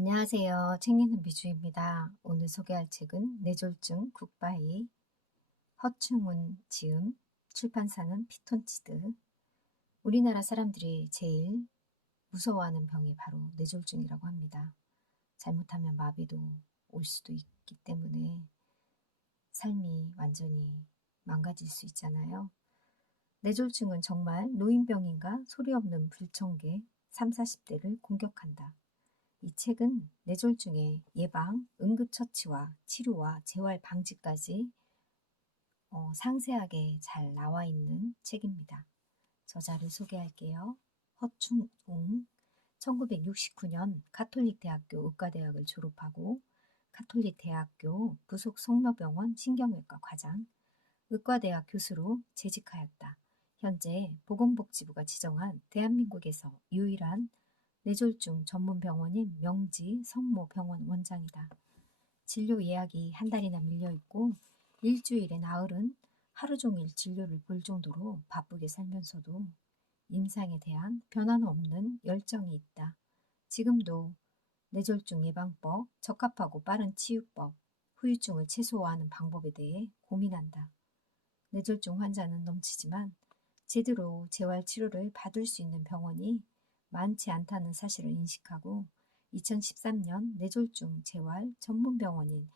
안녕하세요. 책 읽는 비주입니다. 오늘 소개할 책은 뇌졸중 굿바이 허충운 지음 출판사는 피톤치드 우리나라 사람들이 제일 무서워하는 병이 바로 뇌졸중이라고 합니다. 잘못하면 마비도 올 수도 있기 때문에 삶이 완전히 망가질 수 있잖아요. 뇌졸중은 정말 노인병인가 소리 없는 불청객 3, 40대를 공격한다. 이 책은 뇌졸중의 예방, 응급처치와 치료와 재활 방지까지 어, 상세하게 잘 나와 있는 책입니다. 저자를 소개할게요. 허충웅 1969년 가톨릭 대학교 의과대학을 졸업하고 가톨릭 대학교 부속 성모병원 신경외과 과장, 의과대학 교수로 재직하였다. 현재 보건복지부가 지정한 대한민국에서 유일한 뇌졸중 전문 병원인 명지 성모 병원 원장이다. 진료 예약이 한 달이나 밀려 있고 일주일에 나흘은 하루 종일 진료를 볼 정도로 바쁘게 살면서도 임상에 대한 변화는 없는 열정이 있다. 지금도 뇌졸중 예방법, 적합하고 빠른 치유법, 후유증을 최소화하는 방법에 대해 고민한다. 뇌졸중 환자는 넘치지만 제대로 재활 치료를 받을 수 있는 병원이 많지 않다는 사실을 인식하고 2013년 뇌졸중 재활 전문 병원인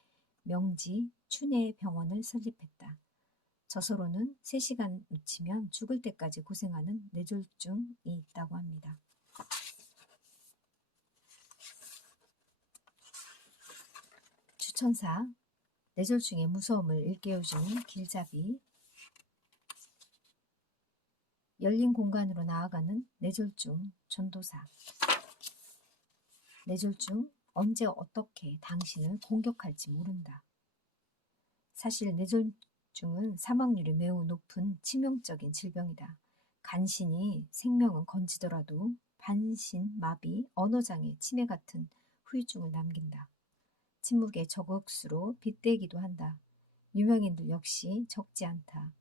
명지 춘해 병원을 설립했다. 저서로는 3시간 놓치면 죽을 때까지 고생하는 뇌졸중이 있다고 합니다. 추천사 뇌졸중의 무서움을 일깨워주는 길잡이 열린 공간으로 나아가는 뇌졸중 전도사. 뇌졸중 언제 어떻게 당신을 공격할지 모른다. 사실 뇌졸중은 사망률이 매우 높은 치명적인 질병이다. 간신히 생명은 건지더라도 반신, 마비, 언어장애, 치매 같은 후유증을 남긴다. 침묵의 저격수로 빗대기도 한다. 유명인들 역시 적지 않다.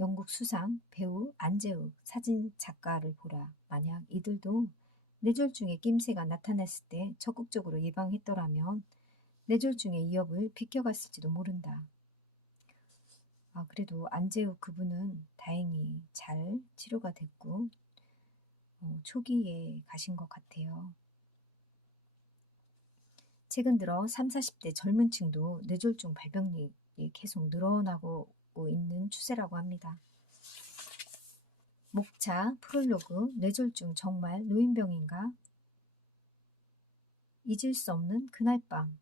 영국 수상, 배우, 안재욱, 사진 작가를 보라. 만약 이들도 뇌졸중의 낌새가 나타났을 때 적극적으로 예방했더라면 뇌졸중의 위협을 비켜갔을지도 모른다. 아, 그래도 안재욱 그분은 다행히 잘 치료가 됐고 어, 초기에 가신 것 같아요. 최근 들어 3, 40대 젊은 층도 뇌졸중 발병률이 계속 늘어나고 있는 추세라고 합니다. 목차 프롤로그 뇌졸중 정말 노인병인가? 잊을 수 없는 그날 밤.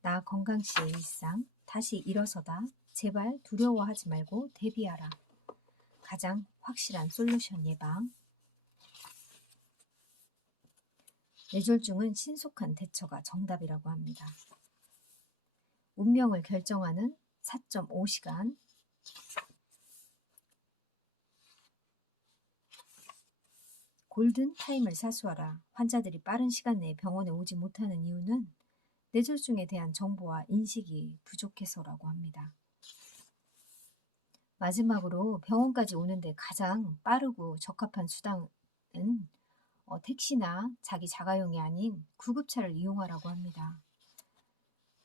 나 건강 씨의 일상 다시 일어서다. 제발 두려워하지 말고 대비하라. 가장 확실한 솔루션 예방. 뇌졸중은 신속한 대처가 정답이라고 합니다. 운명을 결정하는 4.5시간 골든 타임을 사수하라. 환자들이 빠른 시간 내에 병원에 오지 못하는 이유는 뇌졸중에 대한 정보와 인식이 부족해서라고 합니다. 마지막으로 병원까지 오는데 가장 빠르고 적합한 수단은 어, 택시나 자기 자가용이 아닌 구급차를 이용하라고 합니다.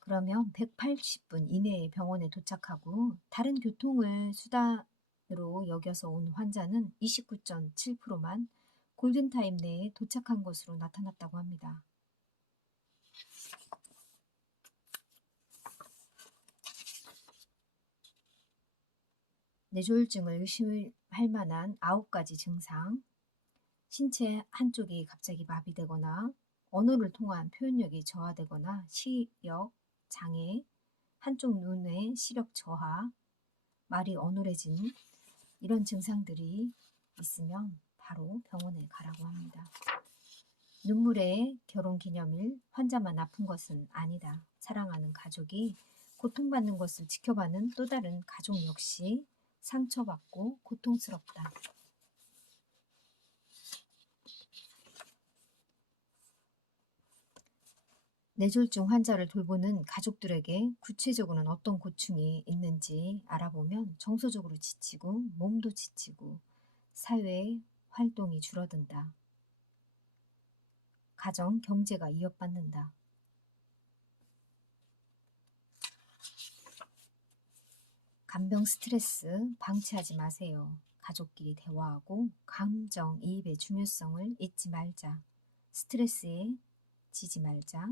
그러면 180분 이내에 병원에 도착하고 다른 교통을 수단으로 여겨서 온 환자는 29.7%만 골든타임 내에 도착한 것으로 나타났다고 합니다. 뇌졸중을 의심할 만한 9가지 증상 신체 한쪽이 갑자기 마비되거나 언어를 통한 표현력이 저하되거나 시력, 장애, 한쪽 눈의 시력 저하, 말이 어눌해진 이런 증상들이 있으면 바로 병원에 가라고 합니다. 눈물의 결혼 기념일 환자만 아픈 것은 아니다. 사랑하는 가족이 고통받는 것을 지켜봐는 또 다른 가족 역시 상처받고 고통스럽다. 뇌졸중 환자를 돌보는 가족들에게 구체적으로는 어떤 고충이 있는지 알아보면 정서적으로 지치고 몸도 지치고 사회의 활동이 줄어든다. 가정, 경제가 위협받는다. 간병 스트레스 방치하지 마세요. 가족끼리 대화하고 감정 이입의 중요성을 잊지 말자. 스트레스에 지지 말자.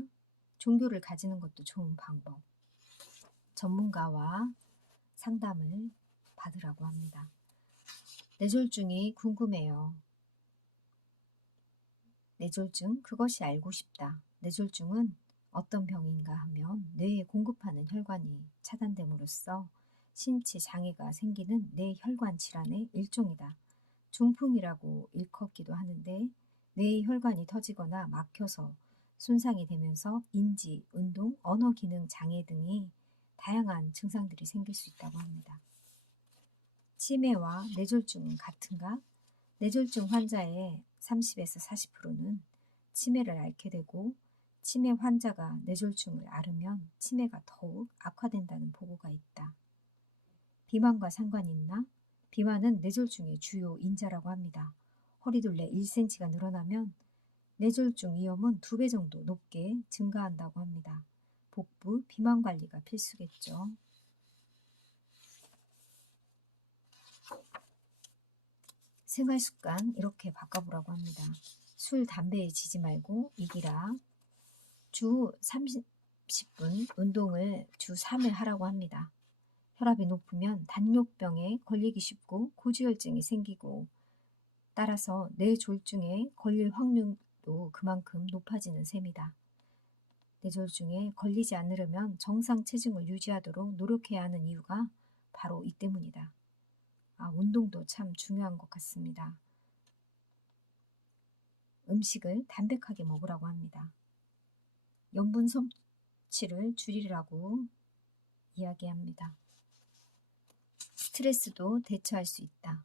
종교를 가지는 것도 좋은 방법. 전문가와 상담을 받으라고 합니다. 뇌졸중이 궁금해요. 뇌졸중 그것이 알고 싶다. 뇌졸중은 어떤 병인가 하면 뇌에 공급하는 혈관이 차단됨으로써 신체 장애가 생기는 뇌혈관 질환의 일종이다. 중풍이라고 일컫기도 하는데 뇌의 혈관이 터지거나 막혀서 손상이 되면서 인지, 운동, 언어 기능 장애 등이 다양한 증상들이 생길 수 있다고 합니다. 치매와 뇌졸중은 같은가? 뇌졸중 환자의 30에서 40%는 치매를 앓게 되고 치매 환자가 뇌졸중을 앓으면 치매가 더욱 악화된다는 보고가 있다. 비만과 상관이 있나? 비만은 뇌졸중의 주요 인자라고 합니다. 허리둘레 1cm가 늘어나면 뇌졸중 위험은 2배 정도 높게 증가한다고 합니다. 복부 비만 관리가 필수겠죠. 생활 습관 이렇게 바꿔보라고 합니다. 술, 담배에 지지 말고 이기라. 주 30분 운동을 주 3일 하라고 합니다. 혈압이 높으면 당뇨병에 걸리기 쉽고 고지혈증이 생기고 따라서 뇌졸중에 걸릴 확률 도 그만큼 높아지는 셈이다. 뇌졸 중에 걸리지 않으려면 정상 체중을 유지하도록 노력해야 하는 이유가 바로 이 때문이다. 아, 운동도 참 중요한 것 같습니다. 음식을 담백하게 먹으라고 합니다. 염분 섭취를 줄이라고 이야기합니다. 스트레스도 대처할 수 있다.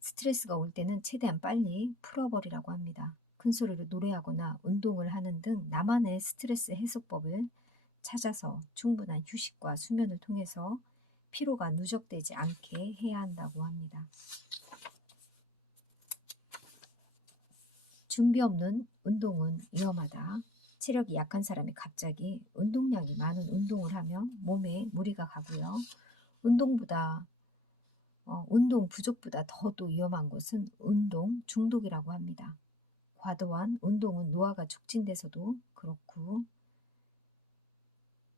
스트레스가 올 때는 최대한 빨리 풀어버리라고 합니다. 큰 소리로 노래하거나 운동을 하는 등 나만의 스트레스 해소법을 찾아서 충분한 휴식과 수면을 통해서 피로가 누적되지 않게 해야 한다고 합니다. 준비 없는 운동은 위험하다. 체력이 약한 사람이 갑자기 운동량이 많은 운동을 하면 몸에 무리가 가고요. 운동보다 어, 운동 부족보다 더도 위험한 것은 운동 중독이라고 합니다. 과도한 운동은 노화가 촉진돼서도 그렇고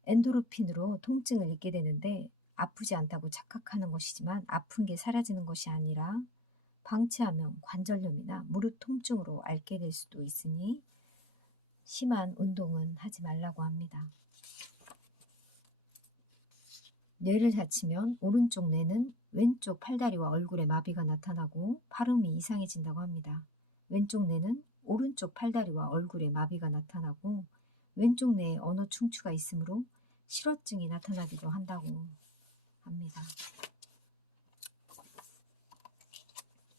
엔도르핀으로 통증을 잊게 되는데 아프지 않다고 착각하는 것이지만 아픈 게 사라지는 것이 아니라 방치하면 관절염이나 무릎 통증으로 앓게 될 수도 있으니 심한 운동은 하지 말라고 합니다. 뇌를 다치면 오른쪽 뇌는 왼쪽 팔다리와 얼굴에 마비가 나타나고 발음이 이상해진다고 합니다. 왼쪽 뇌는 오른쪽 팔다리와 얼굴에 마비가 나타나고 왼쪽 뇌에 언어 충추가 있으므로 실어증이 나타나기도 한다고 합니다.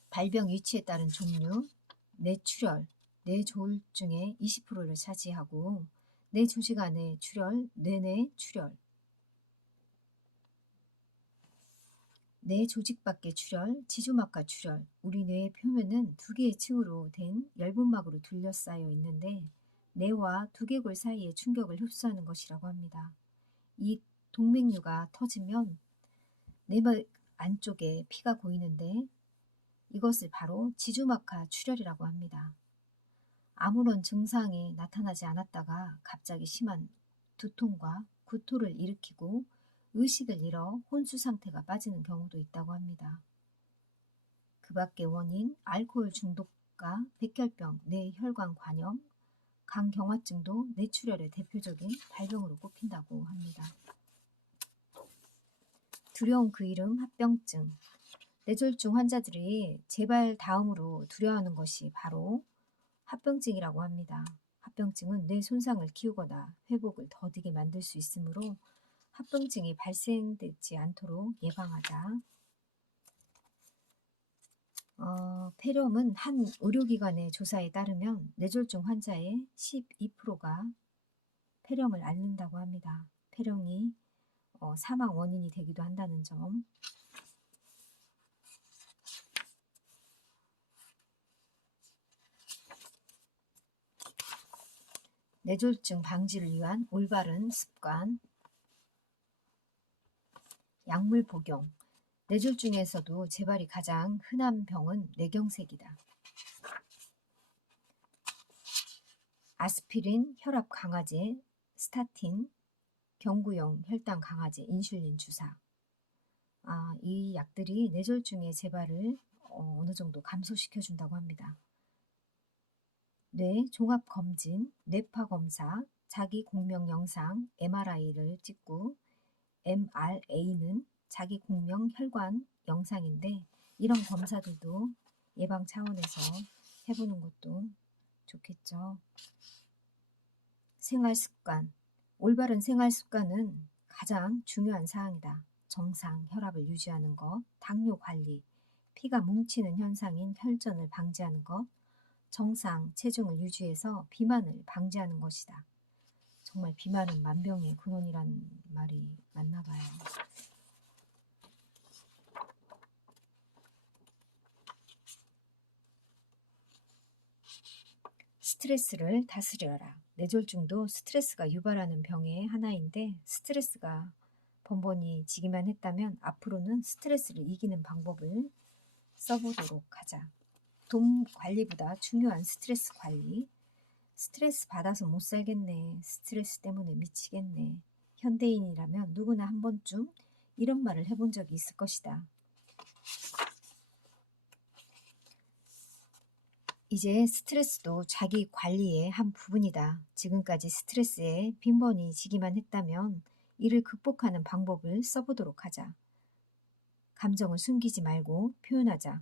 발병 위치에 따른 종류, 뇌출혈, 뇌조울증의 20%를 차지하고 뇌 조직 안의 출혈, 뇌내 출혈, 뇌 조직 밖의 출혈, 지주막과 출혈, 우리 뇌의 표면은 두 개의 층으로 된 얇은막으로 둘러싸여 있는데 뇌와 두개골 사이의 충격을 흡수하는 것이라고 합니다. 이 동맥류가 터지면 뇌막 안쪽에 피가 고이는데 이것을 바로 지주막하 출혈이라고 합니다. 아무런 증상이 나타나지 않았다가 갑자기 심한 두통과 구토를 일으키고 의식을 잃어 혼수 상태가 빠지는 경우도 있다고 합니다. 그 밖의 원인, 알코올 중독과 백혈병, 뇌혈관 관염, 간경화증도 뇌출혈의 대표적인 발병으로 꼽힌다고 합니다. 두려운 그 이름 합병증. 뇌졸중 환자들이 재발 다음으로 두려워하는 것이 바로 합병증이라고 합니다. 합병증은 뇌 손상을 키우거나 회복을 더디게 만들 수 있으므로 합병증이 발생되지 않도록 예방하자. 어, 폐렴은 한 의료기관의 조사에 따르면 뇌졸중 환자의 12%가 폐렴을 앓는다고 합니다. 폐렴이 어, 사망 원인이 되기도 한다는 점. 뇌졸중 방지를 위한 올바른 습관, 약물 복용. 뇌졸 중에서도 재발이 가장 흔한 병은 뇌경색이다. 아스피린, 혈압 강화제, 스타틴, 경구용 혈당 강화제, 인슐린 주사. 아, 이 약들이 뇌졸중의 재발을 어, 어느 정도 감소시켜 준다고 합니다. 뇌 종합 검진, 뇌파 검사, 자기 공명 영상, MRI를 찍고 MRA는 자기 공명 혈관 영상인데 이런 검사들도 예방 차원에서 해보는 것도 좋겠죠. 생활 습관. 올바른 생활 습관은 가장 중요한 사항이다. 정상 혈압을 유지하는 것, 당뇨 관리, 피가 뭉치는 현상인 혈전을 방지하는 것, 정상 체중을 유지해서 비만을 방지하는 것이다. 정말 비만은 만병의 근원이란 말이 맞나 봐요. 스트레스를 다스려라. 뇌졸중도 스트레스가 유발하는 병의 하나인데 스트레스가 번번이 지기만 했다면 앞으로는 스트레스를 이기는 방법을 써보도록 하자. 돈 관리보다 중요한 스트레스 관리. 스트레스 받아서 못 살겠네. 스트레스 때문에 미치겠네. 현대인이라면 누구나 한 번쯤 이런 말을 해본 적이 있을 것이다. 이제 스트레스도 자기 관리의 한 부분이다. 지금까지 스트레스에 빈번히 지기만 했다면 이를 극복하는 방법을 써보도록 하자. 감정을 숨기지 말고 표현하자.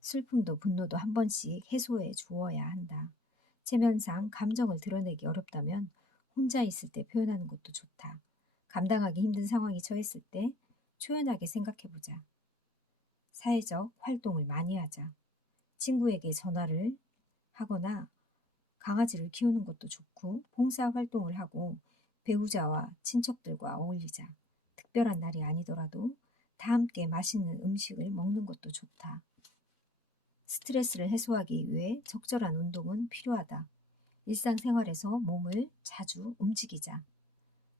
슬픔도 분노도 한 번씩 해소해 주어야 한다. 체면상 감정을 드러내기 어렵다면 혼자 있을 때 표현하는 것도 좋다. 감당하기 힘든 상황이 처했을 때 초연하게 생각해보자. 사회적 활동을 많이 하자. 친구에게 전화를 하거나 강아지를 키우는 것도 좋고 봉사 활동을 하고 배우자와 친척들과 어울리자. 특별한 날이 아니더라도 다 함께 맛있는 음식을 먹는 것도 좋다. 스트레스를 해소하기 위해 적절한 운동은 필요하다. 일상생활에서 몸을 자주 움직이자.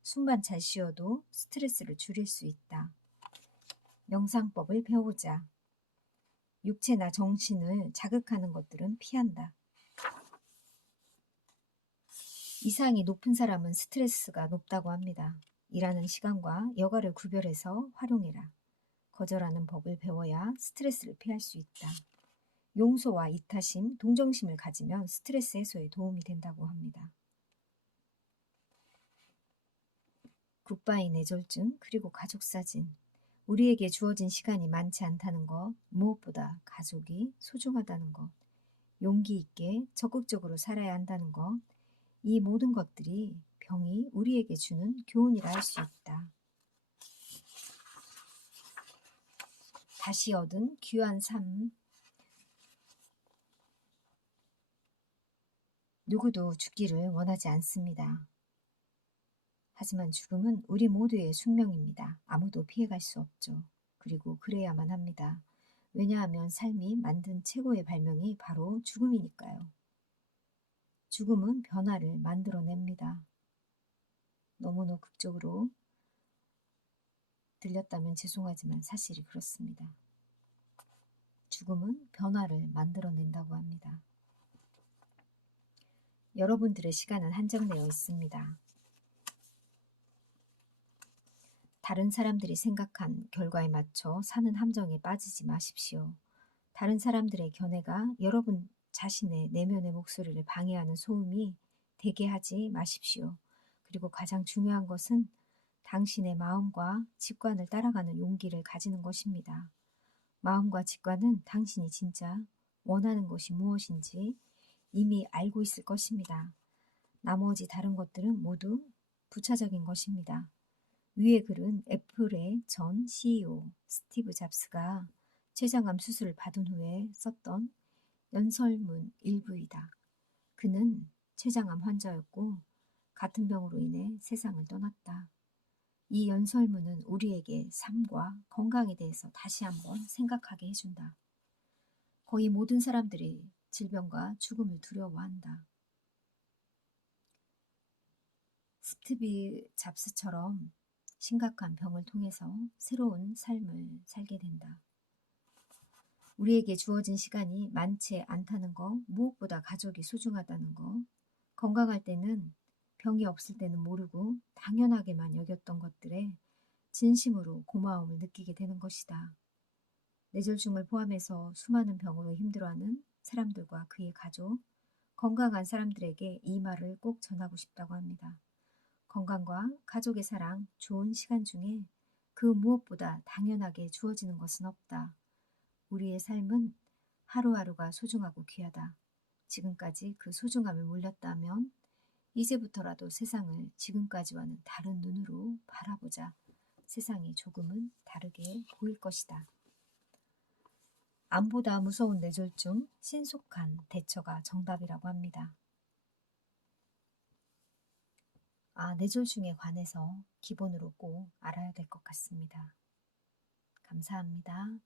숨만 잘 쉬어도 스트레스를 줄일 수 있다. 명상법을 배우자. 육체나 정신을 자극하는 것들은 피한다. 이상이 높은 사람은 스트레스가 높다고 합니다. 일하는 시간과 여가를 구별해서 활용해라. 거절하는 법을 배워야 스트레스를 피할 수 있다. 용서와 이타심, 동정심을 가지면 스트레스 해소에 도움이 된다고 합니다. 굿바이 뇌졸중 그리고 가족 사진. 우리에게 주어진 시간이 많지 않다는 것, 무엇보다 가족이 소중하다는 것, 용기 있게 적극적으로 살아야 한다는 것, 이 모든 것들이 병이 우리에게 주는 교훈이라 할 수 있다. 다시 얻은 귀한 삶, 누구도 죽기를 원하지 않습니다. 하지만 죽음은 우리 모두의 숙명입니다. 아무도 피해갈 수 없죠. 그리고 그래야만 합니다. 왜냐하면 삶이 만든 최고의 발명이 바로 죽음이니까요. 죽음은 변화를 만들어냅니다. 너무나 극적으로 들렸다면 죄송하지만 사실이 그렇습니다. 죽음은 변화를 만들어낸다고 합니다. 여러분들의 시간은 한정되어 있습니다. 다른 사람들이 생각한 결과에 맞춰 사는 함정에 빠지지 마십시오. 다른 사람들의 견해가 여러분 자신의 내면의 목소리를 방해하는 소음이 되게 하지 마십시오. 그리고 가장 중요한 것은 당신의 마음과 직관을 따라가는 용기를 가지는 것입니다. 마음과 직관은 당신이 진짜 원하는 것이 무엇인지 이미 알고 있을 것입니다. 나머지 다른 것들은 모두 부차적인 것입니다. 위의 글은 애플의 전 CEO 스티브 잡스가 췌장암 수술을 받은 후에 썼던 연설문 일부이다. 그는 췌장암 환자였고 같은 병으로 인해 세상을 떠났다. 이 연설문은 우리에게 삶과 건강에 대해서 다시 한번 생각하게 해준다. 거의 모든 사람들이 질병과 죽음을 두려워한다. 스티브 잡스처럼 심각한 병을 통해서 새로운 삶을 살게 된다. 우리에게 주어진 시간이 많지 않다는 거, 무엇보다 가족이 소중하다는 거, 건강할 때는 병이 없을 때는 모르고 당연하게만 여겼던 것들에 진심으로 고마움을 느끼게 되는 것이다. 뇌졸중을 포함해서 수많은 병으로 힘들어하는 사람들과 그의 가족, 건강한 사람들에게 이 말을 꼭 전하고 싶다고 합니다. 건강과 가족의 사랑, 좋은 시간 중에 그 무엇보다 당연하게 주어지는 것은 없다. 우리의 삶은 하루하루가 소중하고 귀하다. 지금까지 그 소중함을 몰렸다면 이제부터라도 세상을 지금까지와는 다른 눈으로 바라보자. 세상이 조금은 다르게 보일 것이다. 암보다 무서운 뇌졸중, 신속한 대처가 정답이라고 합니다. 아, 뇌졸중에 관해서 기본으로 꼭 알아야 될 것 같습니다. 감사합니다.